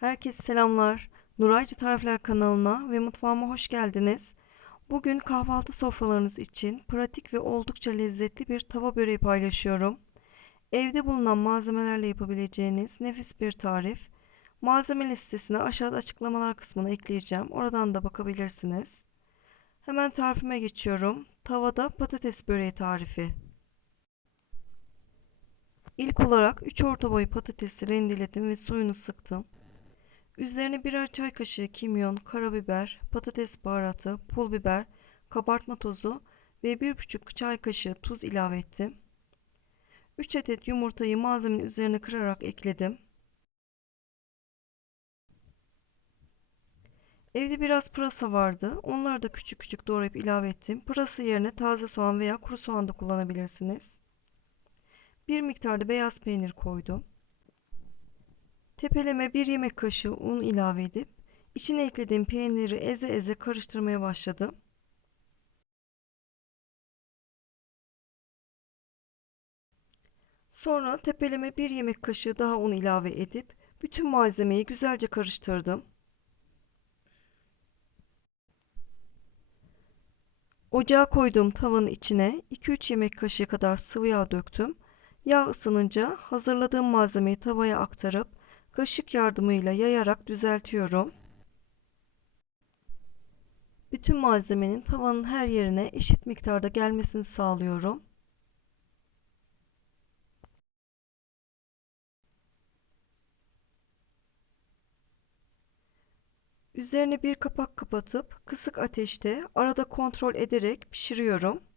Herkese selamlar. Nuraycı Tarifler kanalına ve mutfağıma hoş geldiniz. Bugün kahvaltı sofralarınız için pratik ve oldukça lezzetli bir tava böreği paylaşıyorum. Evde bulunan malzemelerle yapabileceğiniz nefis bir tarif. Malzeme listesini aşağıda açıklamalar kısmına ekleyeceğim. Oradan da bakabilirsiniz. Hemen tarifime geçiyorum. Tavada patates böreği tarifi. İlk olarak 3 orta boy patatesi rendeledim ve suyunu sıktım. Üzerine birer çay kaşığı kimyon, karabiber, patates baharatı, pul biber, kabartma tozu ve 1,5 çay kaşığı tuz ilave ettim. 3 adet yumurtayı malzemenin üzerine kırarak ekledim. Evde biraz pırasa vardı. Onları da küçük küçük doğrayıp ilave ettim. Pırasa yerine taze soğan veya kuru soğan da kullanabilirsiniz. Bir miktarda beyaz peynir koydum. Tepeleme bir yemek kaşığı un ilave edip içine eklediğim peyniri eze eze karıştırmaya başladım. Sonra tepeleme bir yemek kaşığı daha un ilave edip bütün malzemeyi güzelce karıştırdım. Ocağa koyduğum tavanın içine 2-3 yemek kaşığı kadar sıvı yağ döktüm. Yağ ısınınca hazırladığım malzemeyi tavaya aktarıp kaşık yardımıyla yayarak düzeltiyorum. Bütün malzemenin tavanın her yerine eşit miktarda gelmesini sağlıyorum. Üzerine bir kapak kapatıp kısık ateşte arada kontrol ederek pişiriyorum.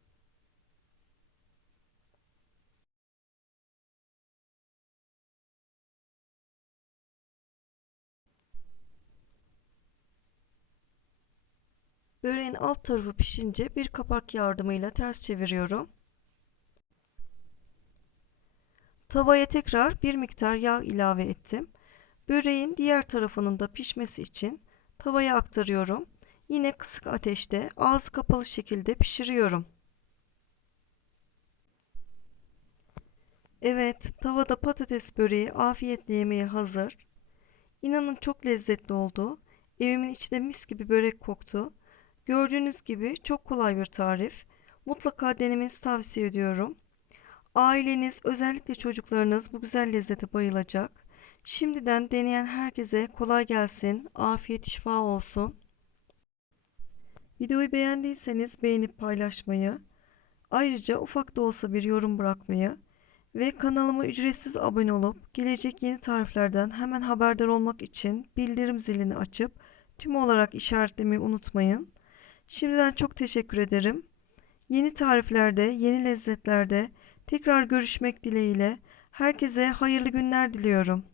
Böreğin alt tarafı pişince bir kapak yardımıyla ters çeviriyorum. Tavaya tekrar bir miktar yağ ilave ettim. Böreğin diğer tarafının da pişmesi için tavaya aktarıyorum. Yine kısık ateşte ağzı kapalı şekilde pişiriyorum. Evet, tavada patates böreği afiyetle yemeye hazır. İnanın çok lezzetli oldu. Evimin içi de mis gibi börek koktu. Gördüğünüz gibi çok kolay bir tarif. Mutlaka denemenizi tavsiye ediyorum. Aileniz, özellikle çocuklarınız bu güzel lezzete bayılacak. Şimdiden deneyen herkese kolay gelsin, afiyet şifa olsun. Videoyu beğendiyseniz beğenip paylaşmayı, ayrıca ufak da olsa bir yorum bırakmayı ve kanalıma ücretsiz abone olup gelecek yeni tariflerden hemen haberdar olmak için bildirim zilini açıp tüm olarak işaretlemeyi unutmayın. Şimdiden çok teşekkür ederim. Yeni tariflerde, yeni lezzetlerde tekrar görüşmek dileğiyle herkese hayırlı günler diliyorum.